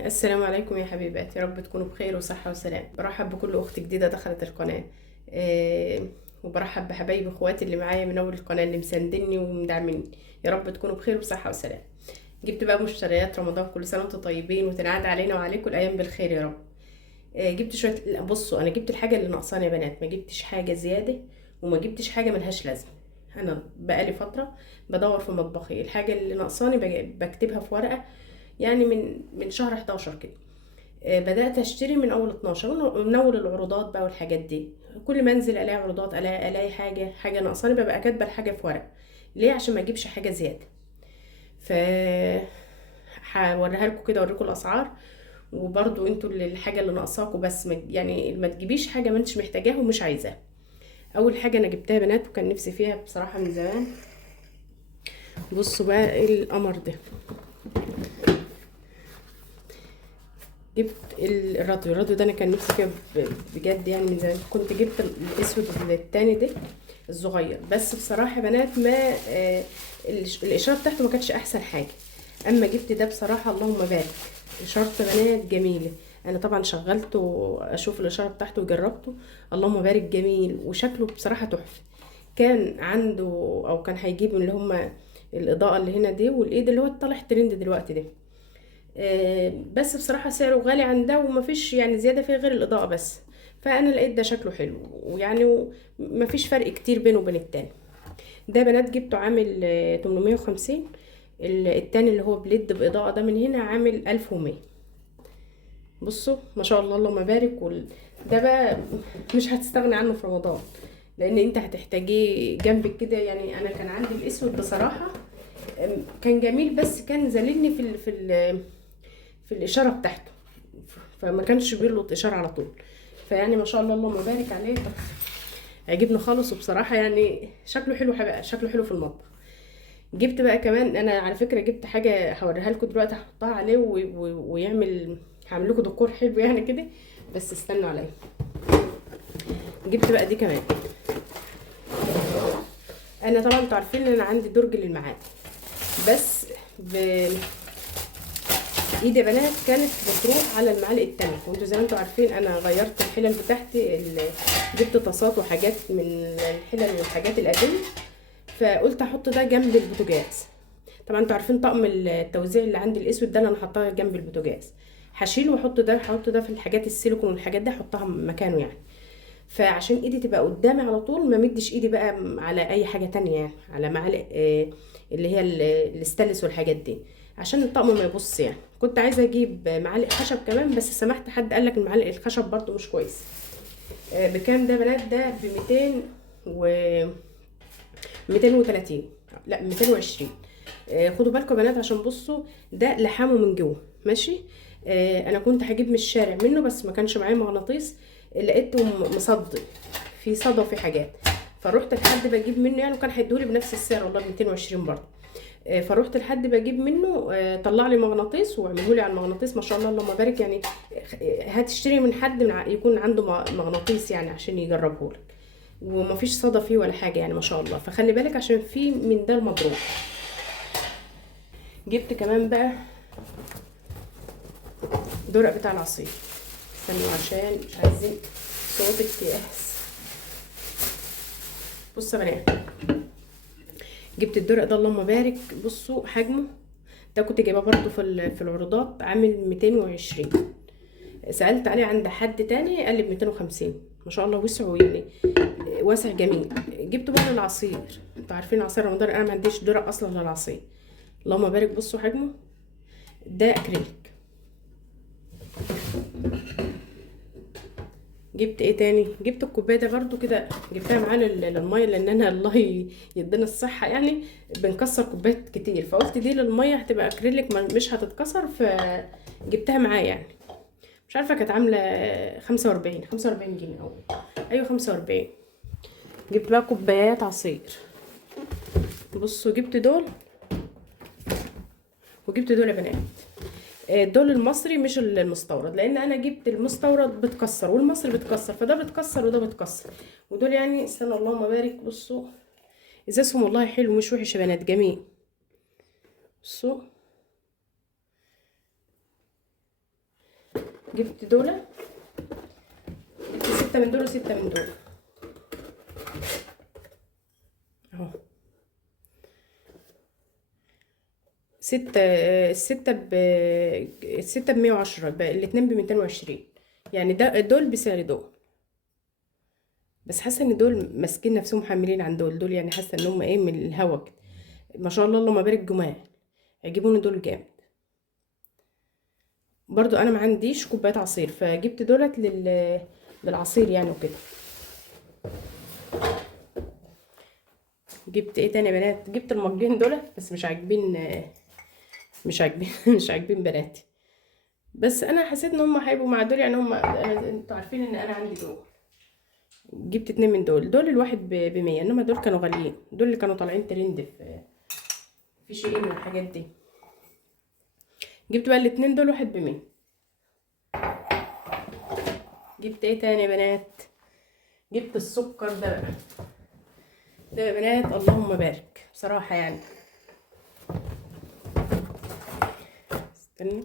السلام عليكم يا حبيباتي، يا رب تكونوا بخير وصحة وسلام. برحب بكل أخت جديدة دخلت القناة. آه، وبرحب بحبايب اخواتي اللي معايا من أول القناة اللي مساندني ومدعمني. يا رب تكونوا بخير وصحة وسلام. جبت بقى مشتريات رمضان، كل سنة وانتم طيبين وتنعاد علينا وعليكم الأيام بالخير يا رب. جبت شوية. لا، بصوا، أنا جبت الحاجة اللي ناقصاني يا بنات، ما جبتش حاجة زيادة وما جبتش حاجة ملهاش لازمة. أنا بقالي فترة بدور في مطبخي الحاجة اللي ناقصاني، بكتبها في ورقة. يعني من شهر 11 كده. بدأت اشتري من اول 12، من اول العروضات بقى والحاجات دي. كل ما انزل الاقي عروضات، الاقي حاجه ناقصاني، ببقى كاتبه الحاجه في ورق. ليه؟ عشان ما اجيبش حاجه زياده. ف هوريها لكم كده، اوريكم الاسعار. وبرضو انتوا اللي الحاجه اللي ناقصاكم، بس يعني ما تجيبيش حاجه ما انتش محتاجاها ومش عايزاها. اول حاجه انا جبتها يا بنات وكان نفسي فيها بصراحه من زمان. بصوا بقى ايه القمر ده. جبت الراديو ده، انا كان نفسي فيه بجد، يعني من زمان. كنت جبت الاسود التاني ده الصغير، بس بصراحه يا بنات ما الاشاره بتاعته ما كانتش احسن حاجه. اما جبت ده بصراحه اللهم بارك. اشارته يا بنات جميله. انا طبعا شغلته اشوف الاشاره بتاعته وجربته. اللهم بارك، جميل وشكله بصراحه تحفه. كان عنده، او كان هيجيب اللي هم الاضاءه اللي هنا دي والايد اللي هو طالع ترند دلوقتي ده. بس بصراحة سعره غالي عن ده، ومفيش يعني زيادة فيه غير الإضاءة بس. فأنا لقيت ده شكله حلو، ويعني مفيش فرق كتير بينه وبين التاني. ده بنات جبته عامل 850. التاني اللي هو بليد بإضاءة ده من هنا عامل 1100. بصوا ما شاء الله اللهم بارك. ده بقى مش هتستغني عنه في رمضان، لأن انت هتحتاجيه جنبك كده. يعني أنا كان عندي الأسود بصراحة، كان جميل، بس كان زلني في الاشاره بتاعته. فما كانش بيلقط اشاره على طول. فيعني ما شاء الله اللهم بارك عليه. عجبني خالص، وبصراحه يعني شكله حلو، شكله حلو في المطبخ. جبت بقى كمان، انا على فكره جبت حاجه هوريها لكم دلوقتي، هحطها عليه ويعمل، هعمل لكم ديكور حلو يعني كده. بس استنوا عليا. جبت بقى دي كمان. انا طبعا انتوا عارفين ان انا عندي درج للمعاد، بس ايدي بنات كانت بتروح على المعالق التانية. وانتوا زي ما انتوا عارفين انا غيرت الحلل بتاعتي، جبت طاسات وحاجات من الحلل والحاجات القديمة. فقلت احط ده جنب البوتاجاز. طبعا انتوا عارفين طقم التوزيع اللي عندي الاسود ده اللي انا حطاه جنب البوتاجاز. هشيله واحط ده، هحط ده في الحاجات السيليكون والحاجات دي احطها مكانه يعني. فعشان ايدي تبقى قدامي على طول، ما مدش ايدي بقى على اي حاجة تانية، يعني على معالق اللي هي الاستانلس والحاجات دي. عشان الطقم ما يبص يعني. كنت عايزة اجيب معالق خشب كمان، بس سمحت حد قالك المعالق الخشب برضو مش كويس. بكام ده يا بنات؟ ده ب 200 و 230، لا 220. خدوا بالكم يا بنات، عشان بصوا ده لحامه من جوه ماشي. انا كنت هجيب من الشارع منه، بس ما كانش معايا مغناطيس. لقيته مصدي، في صدى وفي حاجات. فروحت لحد بجيب منه يعني، وكان هيدولي بنفس السعر والله ب 220 برضه. فروحت لحد بجيب منه، طلع لي مغناطيس وعملوا لي على المغناطيس ما شاء الله اللهم بارك يعني. هتشتري من حد يكون عنده مغناطيس يعني عشان يجربه لك. ومفيش صدى فيه ولا حاجه يعني ما شاء الله. فخلي بالك عشان في من ده المضروب. جبت كمان بقى درق بتاع العصير. استنوا عشان مش عايزين صوت الكياس. بصوا يا بنات، جبت الدرق ده اللهم بارك. بصوا حجمه ده، كنت جايباه برضو في العروضات عامل 220. سألت عليه عند حد تاني قال لي ب 250. ما شاء الله وسع يعني، واسع جميل. جبته بقى للعصير. انتوا عارفين عصير رمضان انا ما عنديش درق اصلا للعصير. اللهم بارك. بصوا حجمه ده اكريليك. جبت ايه تاني؟ جبت الكوبايه ده برضو كده، جبتها معاه للميه، لان انا الله يدينا الصحه يعني. بنكسر كوبايات كتير، فقلت دي للميه هتبقى اكريليك مش هتتكسر، فجبتها معاه يعني. مش عارفه كانت عامله 45 جنيه او ايوه 45. جبت بقى كوبايات عصير. بصوا جبت دول وجبت دول يا بنات. دول المصري مش المستورد، لان انا جبت المستورد بتكسر والمصري بتكسر، فده بتكسر وده بتكسر. ودول يعني استنى اللهم بارك. بصوا ازازهم والله حلو مش وحش يا بنات، جميل. بصوا جبت دول، جبت 6 من دول و6 من دول اهو. 6 الستة الستة ب110، الاتنين ب220. يعني ده دول بسعر دول، بس حاسه ان دول ماسكين نفسهم محملين عن دول يعني حاسه ان هم ايه من الهوا كده. ما شاء الله اللهم بارك جمال، عجبوني دول جامد. برضو انا ما عنديش كوبايه عصير، فجبت دولت للعصير يعني وكده. جبت ايه تاني يا بنات؟ جبت المجين دولت بس مش عاجبين، مش عاجبين مش عاجبين بناتي. بس انا حسيت ان هم هيبقوا مع دول، يعني هم انتوا عارفين ان انا عندي دول. جبت 2 من دول الواحد ب100، انما دول كانوا غاليين، دول اللي كانوا طالعين ترند في شيء من الحاجات دي. جبت بقى الاتنين دول واحد ب100. جبت ايه تاني يا بنات؟ جبت السكر ده بقى، ده يا بنات اللهم بارك بصراحة يعني. استنى،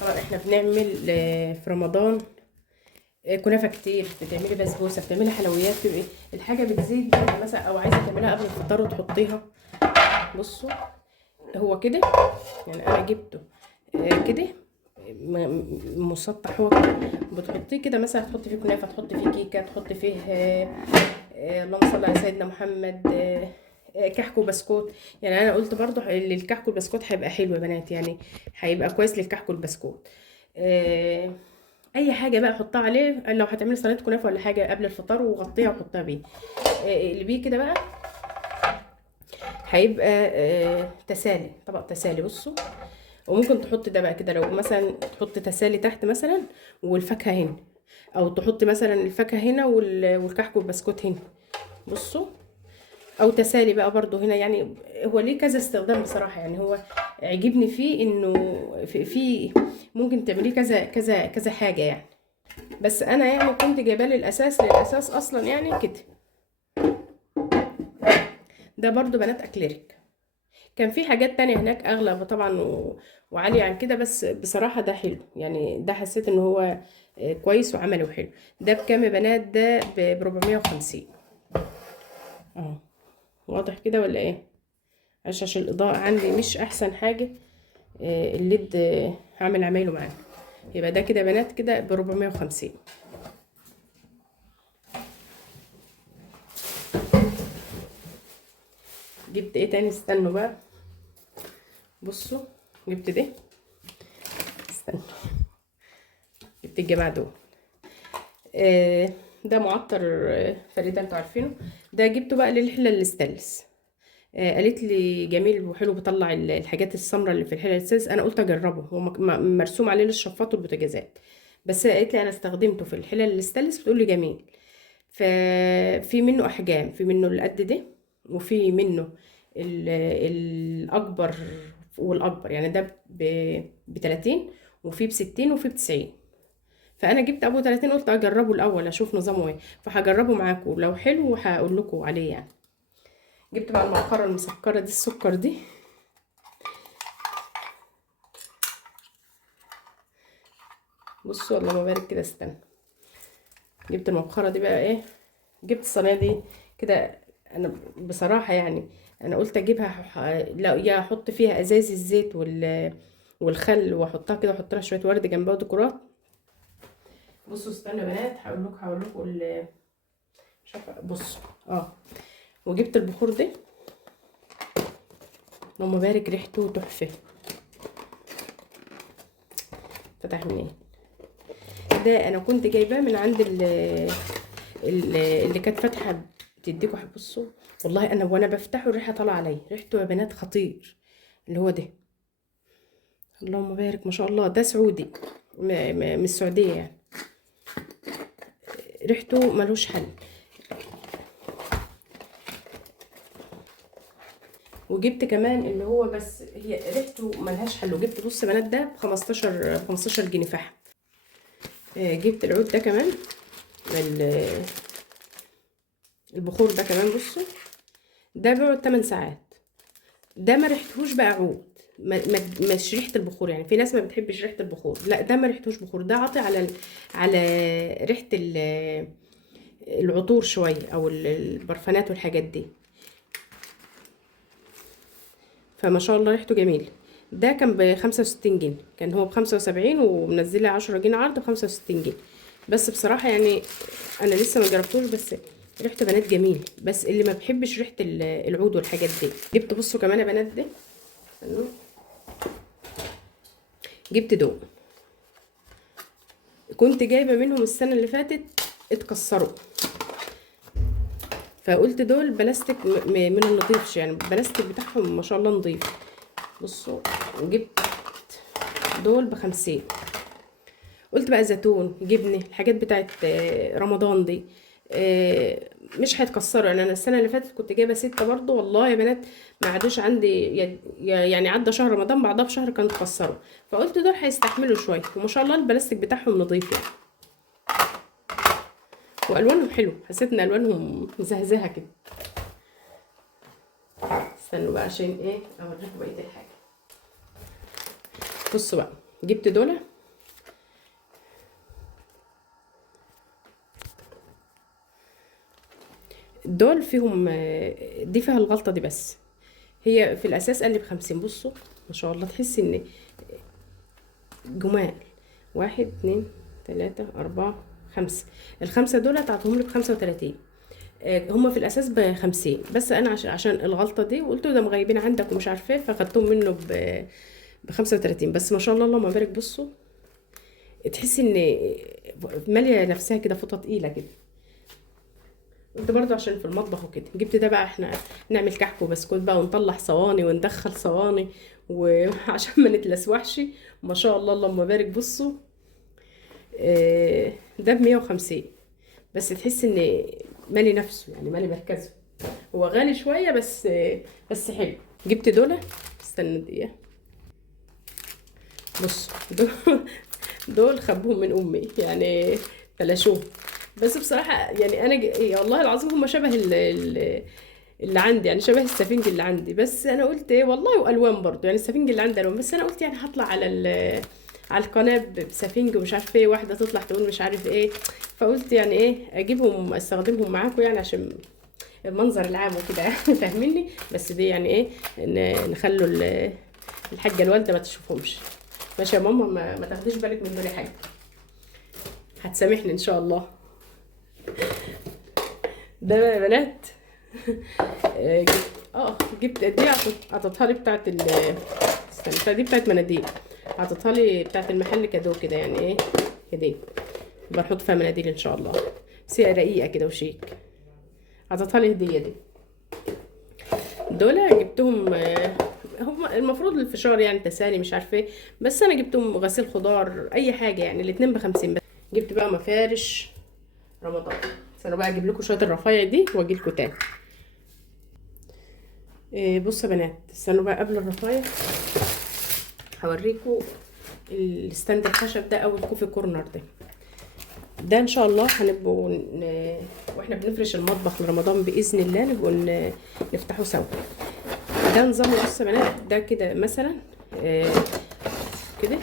طبعا احنا بنعمل في رمضان كنافة كتير، بتعملي بسبوسة، بتعملي حلويات، تبقي الحاجة بتزيد مثلا، او عايزة تعمليها قبل الفطار وتحطيها. بصوا هو كده، يعني انا جبته كده مسطح، هو كده بتحطيه كده، مثلا تحطي فيه كنافه، تحطي فيه كيكه، تحطي فيه اللهم صل على سيدنا محمد، كحك وبسكوت. يعني انا قلت برضو الكحك والبسكوت هيبقى حلو يا بنات، يعني هيبقى كويس للكحك والبسكوت. اي حاجه بقى حطها عليه، لو هتعملي صينيه كنافه ولا حاجه قبل الفطار وغطيها وحطها بيه، اللي بيه كده بقى هيبقى تسالي، طبق تسالي. بصوا، وممكن تحط ده بقى كده، لو مثلا تحط تسالي تحت مثلا والفاكهه هنا، او تحط مثلا الفاكهه هنا والكحك والبسكوت هنا. بصوا، او تسالي بقى برضو هنا. يعني هو ليه كذا استخدام بصراحه، يعني هو عجبني فيه انه في ممكن تعمليه كذا كذا كذا حاجه يعني. بس انا يعني كنت جايباه للاساس اصلا يعني كده. ده برضو بنات اكليريك. كان في حاجات تانية هناك اغلى طبعا وعالية عن كده، بس بصراحة ده حلو يعني، ده حسيت ان هو كويس وعملي وحلو. ده بكام يا بنات؟ ده ب450 اهو. واضح كده ولا ايه؟ عشان الاضاءة عندي مش احسن حاجة، الليد هعمل عمايله معاه. يبقى ده كده يا بنات كده ب450. جبت ايه تاني؟ استنوا بقى، بصوا جبت ده، استنوا، جبت الجماعة دول. ده معطر فريدة، انتوا عارفينه. ده جبته بقى للحلة الاستانلس. قالت لي جميل وحلو، بيطلع الحاجات السمراء اللي في الحلة الاستانلس. انا قلت اجربه، هو مرسوم عليه للشفاط والبوتاجازات، بس قالت لي انا استخدمته في الحلة الاستانلس، بتقول لي جميل. ففي منه احجام، في منه القد ده، وفي منه الاكبر والاكبر، يعني ده ب 30، وفي ب60، وفي ب90. فانا جبت ابو 30، قلت اجربه الاول اشوف نظامه ايه، فهجربه معاكم، لو حلو هقول لكم عليه يعني. جبت بقى المعكره المسكره دي، السكر دي. بصوا اللهم بارك كده، استنى. جبت المبخره دي بقى ايه، جبت الصينيه دي كده. انا بصراحه يعني انا قلت اجيبها لا، يا احط فيها ازاز الزيت والخل واحطها كده، واحط لها شويه ورد جنبها وديكورات. بصوا استنوا يا بنات، هقول لكم مش عارفه. بصوا وجبت البخور ده، اللهم بارك ريحته تحفه. فتح منين؟ ده انا كنت جايباه من عند اللي كانت فاتحه بتديكوا. بصوا والله انا وانا بفتحه الريحه طالعه عليا، ريحته يا بنات خطير. اللي هو ده، اللهم بارك ما شاء الله، ده سعودي، من السعوديه يعني. ريحته ملوش حل. وجبت كمان اللي هو، بس هي ريحته ملهاش حل. وجبت بص يا بنات ده ب 15 جنيه فحم. جبت العود ده كمان، البخور ده كمان بصوا، ده بيقعد 8 ساعات. ده ما ريحتهوش بقى عود، مش ريحه البخور. يعني في ناس ما بتحبش ريحه البخور، لا ده ما ريحتهوش بخور، ده عاطي على ريحه العطور شويه، او البرفانات والحاجات دي. فما شاء الله ريحته جميل. ده كان ب65 جنيه، كان هو ب75 ومنزله 10 جنيه عرض ب65 جنيه. بس بصراحه يعني انا لسه ما جربتوش، بس ريحته بنات جميل. بس اللي ما بحبش ريحه العود والحاجات دي. جبت بصوا كمان يا بنات ده، جبت دول، كنت جايبه منهم السنه اللي فاتت، اتكسروا. فقلت دول بلاستيك من النظيفش، يعني البلاستيك بتاعهم ما شاء الله نظيف. بصوا جبت دول ب50. قلت بقى زيتون، جبنه، الحاجات بتاعت رمضان دي مش هيتكسروا. يعني انا السنه اللي فاتت كنت جايبه 6 برضو، والله يا بنات ما عادوش عندي. يعني عدى شهر رمضان، بعدها بشهر كانوا اتكسروا. فقلت دول هيستحملوا شويه، وما شاء الله البلاستيك بتاعهم نظيف يعني. والوانهم حلو، حسيت ان الوانهم مزهزهه كده. استنوا بقى عشان ايه اوريكم بقيه الحاجه. بصوا بقى، جبت دول، دول فيهم دي فيها الغلطه دي، بس هي في الاساس قال لي ب50. بصوا ما شاء الله، تحسي ان جمال. 1 2 3 4 5، الخمسه دول هتعطيهم لي ب35. هما في الاساس ب50، بس انا عشان الغلطه دي، وقلت له ده مغيبين عندك ومش عارفه ايه، فخدتهم منه ب35. بس ما شاء الله اللهم بارك. بصوا تحسي ان ماليه نفسها كده، فوطه تقيله كده. قلت برضه عشان في المطبخ وكده. جبت ده بقى، احنا نعمل كحك وبسكوت بقى، ونطلع صواني وندخل صواني، وعشان ما نتلسوحش. ما شاء الله اللهم بارك. بصوا ده ب150، بس تحس ان مالي نفسه، يعني مالي مركزه. هو غالي شويه، بس حلو. جبت دول، استنى دقيقه. بصوا دول خبوهم من امي يعني، تلاشوهم. بس بصراحه يعني انا والله العظيم هم شبه اللي عندي، يعني شبه السفنج اللي عندي. بس انا قلت ايه والله، والوان برضو يعني السفنج اللي عندي الوان. بس انا قلت يعني هطلع على القناه بسفنج ومش عارفه ايه، واحده تطلع تقول مش عارف ايه. فقلت يعني ايه اجيبهم استخدمهم معاكم، يعني عشان المنظر العام وكده فاهميني. بس دي يعني ايه، نخلوا الحاجه الوالده ما تشوفهمش. ماشي يا ماما، ما تاخديش بالك من دول حاجه، هتسامحني ان شاء الله. ده بقى يا بنات جبت دي، عطتها لي بتاعت استنى، دي بتاعت مناديل، عطتها لي بتاعت المحل كادو كده، يعني ايه كده، بحط فيها مناديل ان شاء الله. سعر رقيقه كده وشيك، عطتها لي هديه دي. دول جبتهم هم المفروض للفشار يعني تسالي مش عارفه ايه، بس انا جبتهم غسيل خضار اي حاجه، يعني الاتنين ب50 بس. جبت بقى مفارش رمضان. استنوا بقى اجيب لكم شويه الرفايع دي واجي لكم تاني. بصوا يا بنات، استنوا بقى قبل الرفايع هوريكم الستاند الخشب ده، او الكوفي كورنر ده ان شاء الله هنبقوا واحنا بنفرش المطبخ لرمضان باذن الله نبقوا نفتحه سوا. ده نظامه. بصوا يا بنات، ده كده مثلا كده،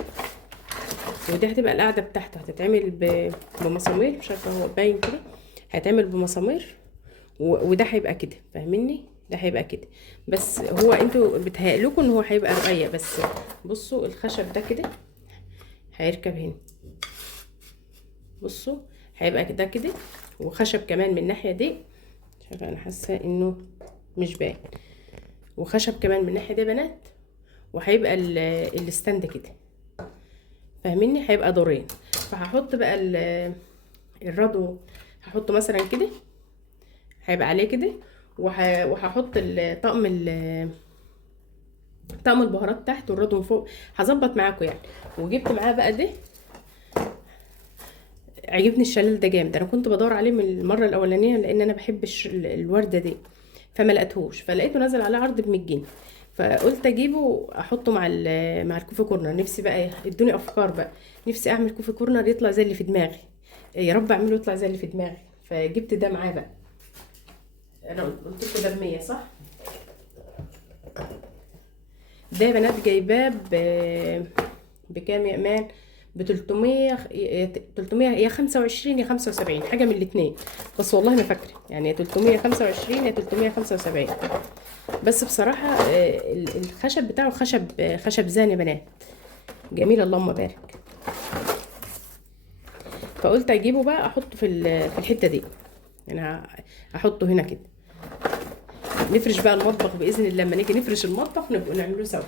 ودي هتبقى القاعده بتاعته، هتتعمل بمسامير، مش عارفه هو باين كده، هيتعمل بمسامير. وده هيبقى كده، فاهميني؟ ده هيبقى كده. بس هو انتوا بتهيألكوا ان هو هيبقى رقيق، بس بصوا الخشب ده كده هيركب هنا. بصوا هيبقى كده كده، وخشب كمان من الناحيه دي، مش عارفه انا حاسه انه مش باين، وخشب كمان من الناحيه دي يا بنات. وهيبقى الستاند كده، فاهميني؟ هيبقى دورين. فهحط بقى الرادو، هحطه مثلا كده، هيبقى عليه كده. وهحط طقم البهارات تحت، والرادو من فوق. هظبط معاكم يعني. وجبت معاه بقى ده، عجبني الشلال ده جامد. انا كنت بدور عليه من المره الاولانيه، لان انا بحب الورده دي، فما لقيتهوش، فلقيته نازل عليه عرض ب100 جنيه. فقلت اجيبه احطه مع الكوفي كورنر. نفسي بقى ادوني افكار بقى، نفسي اعمل كوفي كورنر يطلع زي اللي في دماغي. يا رب اعمله يطلع زي اللي في دماغي. فجبت ده معاه بقى. انا قلت لكم ده ب100 صح؟ ده يا بنات جايباه بكام يا امان؟ ب 300 300 يا 25 يا 75 حاجه من الاثنين، بس والله ما فاكره يعني، يا 325 يا 375. بس بصراحه الخشب بتاعه خشب زان يا بنات، جميل اللهم بارك. فقلت اجيبه بقى احطه في الحته دي، يعني هحطه هنا كده. نفرش بقى المطبخ باذن الله، لما نيجي نفرش المطبخ نبقى نعمله سوا.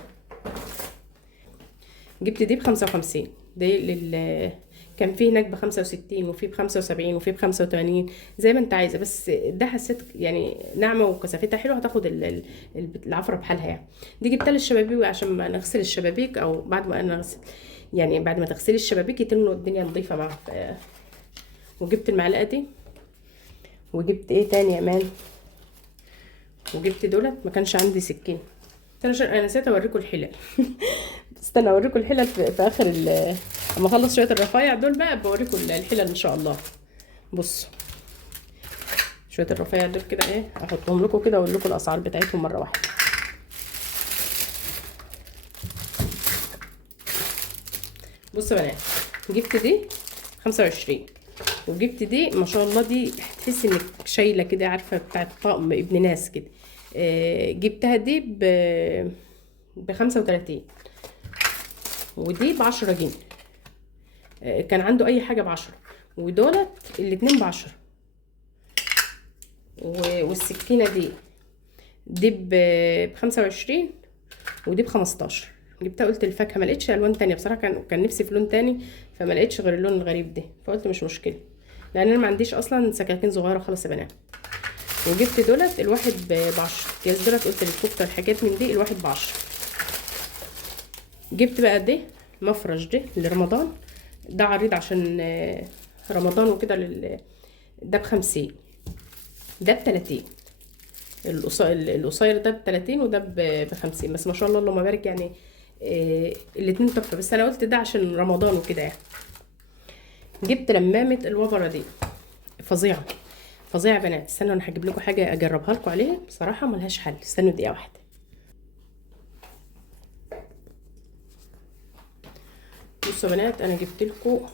جبت دي ب55، دي كان فيه هناك ب65 وفي ب75 وفي ب85 زي ما انت عايزه، بس ده حسيت يعني ناعمه وكثافتها حلوه، هتاخد العفره بحالها يعني. دي جبتها للشبابيك عشان ما نغسل الشبابيك، او بعد ما نغسل يعني بعد ما تغسلي الشبابيك يتنوا الدنيا نظيفه معاها. وجبت المعلقه دي، وجبت ايه تاني يا امان؟ وجبت دولت، ما كانش عندي سكين، انا نسيت اوريكم الحلال. استنى اوريكم الحلل في اخر اما اخلص شويه الرفايع دول بقى بوريكم الحلل ان شاء الله. بصوا شويه الرفايع دول كده ايه، احطهم لكم كده واقول لكم الاسعار بتاعتهم مره واحده. بصوا يا بنات، جبت دي 25، وجبت دي ما شاء الله، دي تحسي انك شايله كده، عارفه بتاعت طقم ابن ناس كده. جبتها دي ب35، ودي ب10 جنيه. كان عنده اي حاجه ب10، ودولت الاتنين ب10. والسكينه دي ب25، ودي ب15. جبتها قلت الفاكهه، ما لقيتش الوان تانية بصراحه، كان نفسي في لون تاني، فما لقيتش غير اللون الغريب ده، فقلت مش مشكله، لان انا ما عنديش اصلا سكاكين صغيره خالص يا بنات. وجبت دولت الواحد ب10، جاز دولت قلت للكفته الحاجات من دي الواحد ب10. جبت بقى دي مفرش ده لرمضان، ده عريض عشان رمضان وكده ده ب50، ده ب30. القصير ده ب30 وده ب50، بس ما شاء الله اللهم بارك يعني. الاتنين تحفه، بس انا قلت ده عشان رمضان وكده يعني. جبت لمامه الوبره دي، فظيعه فظيعه يا بنات. استنوا انا هجيب لكم حاجه اجربها لكم عليها، بصراحه ملهاش حل. استنوا دقيقه واحده. بصوا يا بنات، انا جبت لكم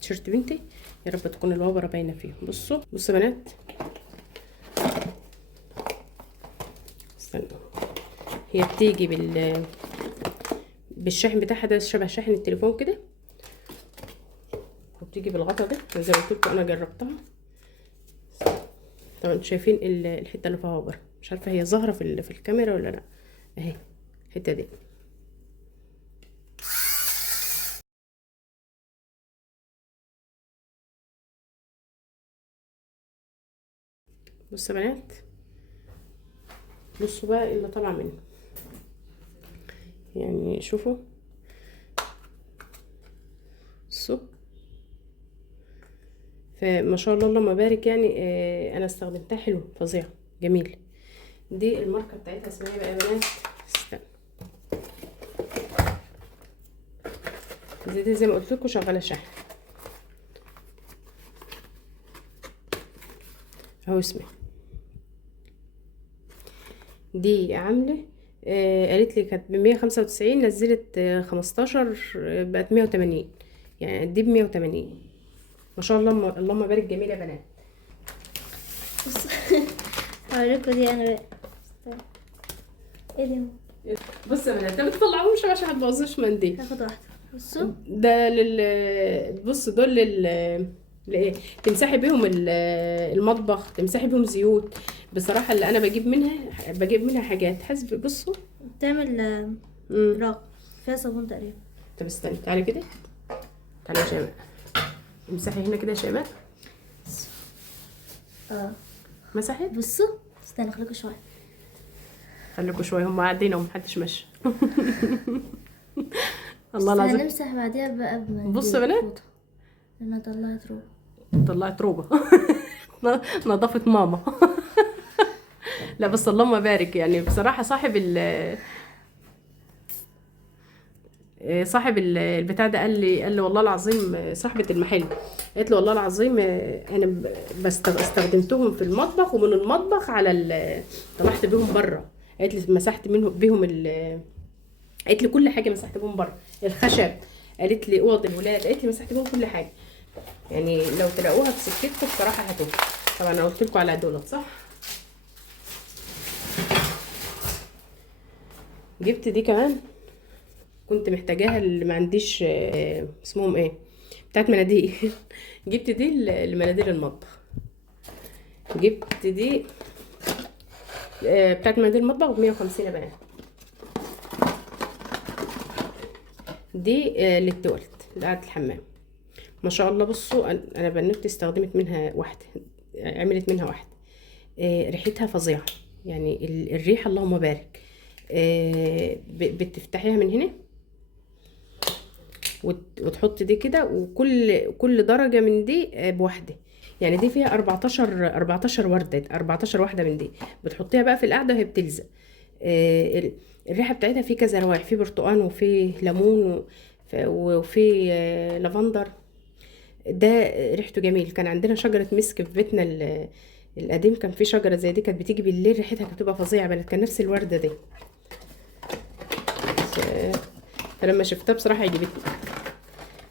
تيشرت بنتي، يا رب تكون الوبره باينه فيه. بصوا يا بنات، استنوا، هي بتيجي بالشاحن بتاعها، ده شبه شاحن التليفون كده، وبتيجي بالغطا ده زي ما قلت لكم انا جربتها. طبعا انتوا شايفين الحته اللي فيها وبر، مش عارفه هي ظاهره في الكاميرا ولا لا، اهي الحته دي. بصوا يا بنات، بصوا بقى اللي طالع منه، يعني شوفوا، بصوا، فما شاء الله اللهم بارك يعني. انا استخدمتها حلو فظيع جميل. دي الماركه بتاعتها اسمها ايه بقى يا بنات؟ استنى، دي زي ما قلت لكم شغاله شحن اهو اسمها. دي عامله قالت لي كانت ب195، نزلت 15 بقت 180، يعني دي ب180. ما شاء الله اللهم بارك، جميله يا بنات. بص هوريكوا دي انا بقى. ايه دي؟ بص يا بنات، ده بتطلعوش عشان ما تبوظوش منديل. هاخد واحده. بصوا ده بص دول لايه؟ تمسحي بيهم المطبخ، تمسحي بيهم زيوت. بصراحه اللي انا بجيب منها حاجات حسب. بصوا بتعمل راق فيها صابون تقريبا. طب استني، تعالي كده، تعالي يا شيماء، امسحي هنا كده يا شيماء. مسحت. بصوا استنى خليكوا شويه، خليكوا شويه، هم قاعدين ومحدش ماشي. الله العظيم. هنمسح بعديها بقى بمنديل. بصوا يا بنات، انا طلعت روب، طلعت روبه. نظافه ماما. لا بس اللهم بارك يعني، بصراحه صاحب صاحب البتاع ده قال لي والله العظيم، صاحبة المحل قالت لي والله العظيم انا استخدمتهم في المطبخ، ومن المطبخ على طلعت بيهم بره. قالت لي مسحت بيهم قالت لي كل حاجه مسحت بيهم بره، الخشب، قالت لي اوض الولاد، قالت لي مسحت بيهم كل حاجه. يعني لو تلاقوها في سكتكم بصراحه هاتوها. طبعا انا قلت لكم على دولت صح. جبت دي كمان كنت محتاجاها، اللي ما عنديش اسمهم ايه، بتاعت مناديل. جبت دي لمناديل المطبخ. جبت دي بتاعت مناديل المطبخ ب150 يا بنات. دي للتواليت لقعدة الحمام. ما شاء الله بصوا، انا بنوتي استخدمت منها واحده، عملت منها واحده. ريحتها فظيعه يعني، الريحه اللهم بارك. بتفتحيها من هنا وتحط دي كده، وكل درجه من دي بواحده. يعني دي فيها 14 ورده، 14 واحده من دي بتحطيها بقى في القعده وهي بتلزق. الريحه بتاعتها في كذا روايح، في برتقان وفي ليمون وفي لافندر. ده ريحته جميل. كان عندنا شجره مسك في بيتنا القديم، كان في شجره زي دي كانت بتيجي بالليل، ريحتها كانت بتبقى فظيعه بنات، كان نفس الورده دي. فلما شفتها بصراحه عجبتني،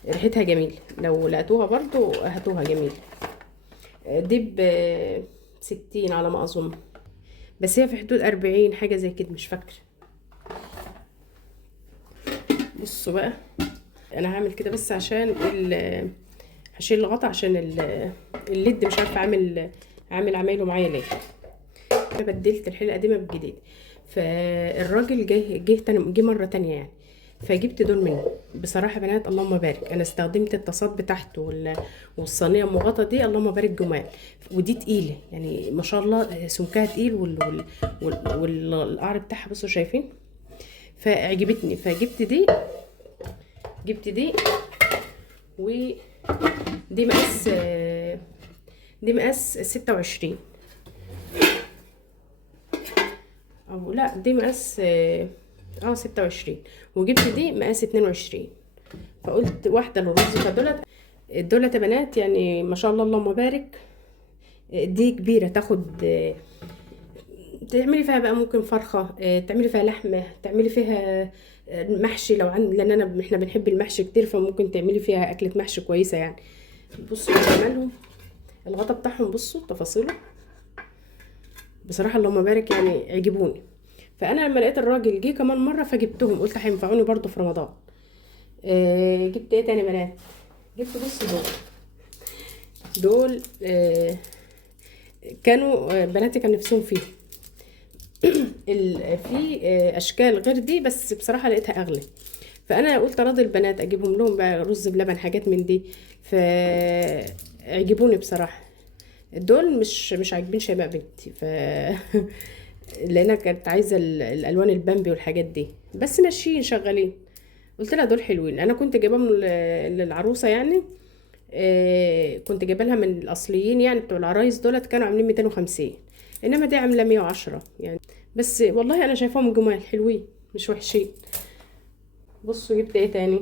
ريحتها جميل. لو لقيتوها برضو هاتوها، جميل. دي ب60 على ما اظن، بس هي في حدود 40 حاجه زي كده، مش فاكره. بصوا بقى، انا هعمل كده بس عشان هشيل الغطا، عشان الليد مش عارفه عامل عمايله معايا ليه. انا بدلت الحله القديمه بالجديد، فالراجل جه مره تانية يعني، فجبت دول منه. بصراحه بنات اللهم بارك، انا استخدمت الطاسات بتاعته والصينيه المغطى دي، اللهم بارك جمال. ودي تقيله يعني ما شاء الله، سمكها تقيل والقعر بتاعها بصوا شايفين، فعجبتني. فجبت دي، ودي مقاس 26، او لا دي مقاس 26، وجبت دي مقاس 22. فقلت واحده للرز. دولت يا بنات يعني ما شاء الله اللهم بارك. دي كبيره، تاخد تعملي فيها بقى ممكن فرخه، تعملي فيها لحمه، تعملي فيها محشي لو لان احنا بنحب المحشي كتير، فممكن تعملي فيها اكله محشي كويسه يعني. بصوا جمالهم، الغطا بتاعهم بصوا تفاصيله، بصراحه اللهم بارك يعني عجبوني. فانا لما لقيت الراجل جه كمان مره فجبتهم، قلت هينفعوني برضو في رمضان. جبت ايه تاني بنات؟ جبت بصوا دول كانوا بناتي كان نفسهم فيه. في اشكال غير دي، بس بصراحه لقيتها اغلى، فانا قلت اراضي البنات اجيبهم لهم بقى رز بلبن حاجات من دي، فعجبوني بصراحه. دول مش عاجبين شيماء بنتي، لانها كانت عايزه الالوان البامبي والحاجات دي، بس ماشيين شغالين. قلت لها دول حلوين، انا كنت جايباهم للعروسه يعني. كنت جايبه لها من الاصليين يعني، بتوع العرايس دولت كانوا عاملين 250، انما دي عامله 110 يعني. بس والله انا شايفاهم جمال حلوين مش وحشين. بصوا جبت ايه تاني؟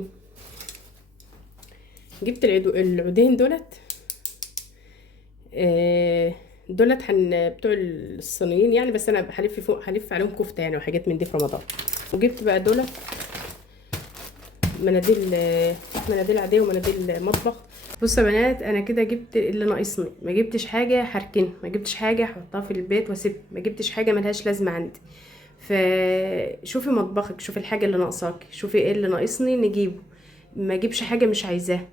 جبت العودين دولت. دولت بتوع الصينيين يعني، بس انا هلف عليهم كفته يعني وحاجات من دي في رمضان. وجبت بقى دولت مناديل عاديه ومناديل مطبخ. بصوا يا بنات، انا كده جبت اللي ناقصني، ما جبتش حاجه هركنها، ما جبتش حاجه احطها في البيت واسيب، ما جبتش حاجه ملهاش لازمه عندي. فشوفي مطبخك، شوفي الحاجه اللي ناقصاك، شوفي ايه اللي ناقصني نجيبه، ما اجيبش حاجه مش عايزاها.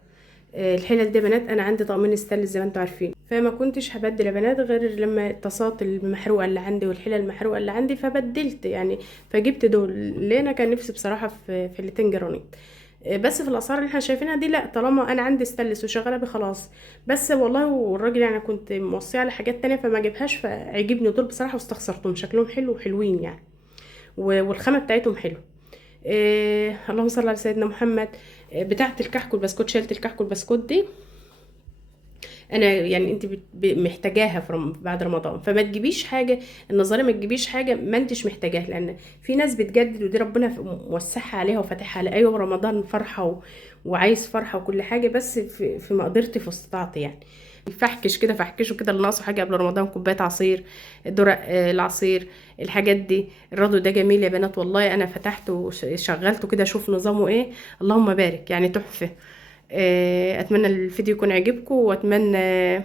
الحلل دي يا بنات انا عندي طقمين ستانلس زي ما انتوا عارفين، فما كنتش هبدل يا بنات غير لما الطاسات المحروقه اللي عندي والحلل المحروقه اللي عندي، فبدلت يعني. فجبت دول ليه، انا كان نفسي بصراحه في فيلتين جرانيت. بس في الاسعار اللي احنا شايفينها دي لا، طالما انا عندي ستانلس وشغاله بيه خلاص. بس والله والراجل يعني كنت موصيه على حاجات تانية فما جبهاش، فعجبني دول بصراحه واستخسرتهم، شكلهم حلو وحلوين يعني، والخامه بتاعتهم حلو. اللهم صل على سيدنا محمد. بتاعه الكحك والبسكوت، شلت الكحك والبسكوت دي انا يعني انت محتاجاها في بعد رمضان، فما تجيبيش حاجه النظريه، ما تجيبيش حاجه ما انتش محتاجاها، لان في ناس بتجدد ودي ربنا موسعها عليها وفاتحها على. ايوه رمضان فرحه وعايز فرحه وكل حاجه، بس في مقدرتي في استطاعتي يعني. فحكش كده، فحكشوا كده اللي ناقصه حاجه قبل رمضان، كوبايه عصير، درق العصير، الحاجات دي. الراديو ده جميل يا بنات والله، انا فتحته وشغلته كده اشوف نظامه ايه، اللهم بارك يعني تحفه. اتمنى الفيديو يكون عجبكم، واتمنى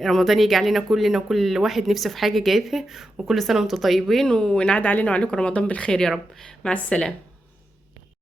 رمضان يجي علينا كلنا وكل واحد نفسه في حاجه جايبها، وكل سنه وانتم طيبين، ونعاد علينا وعليكم رمضان بالخير يا رب. مع السلامه.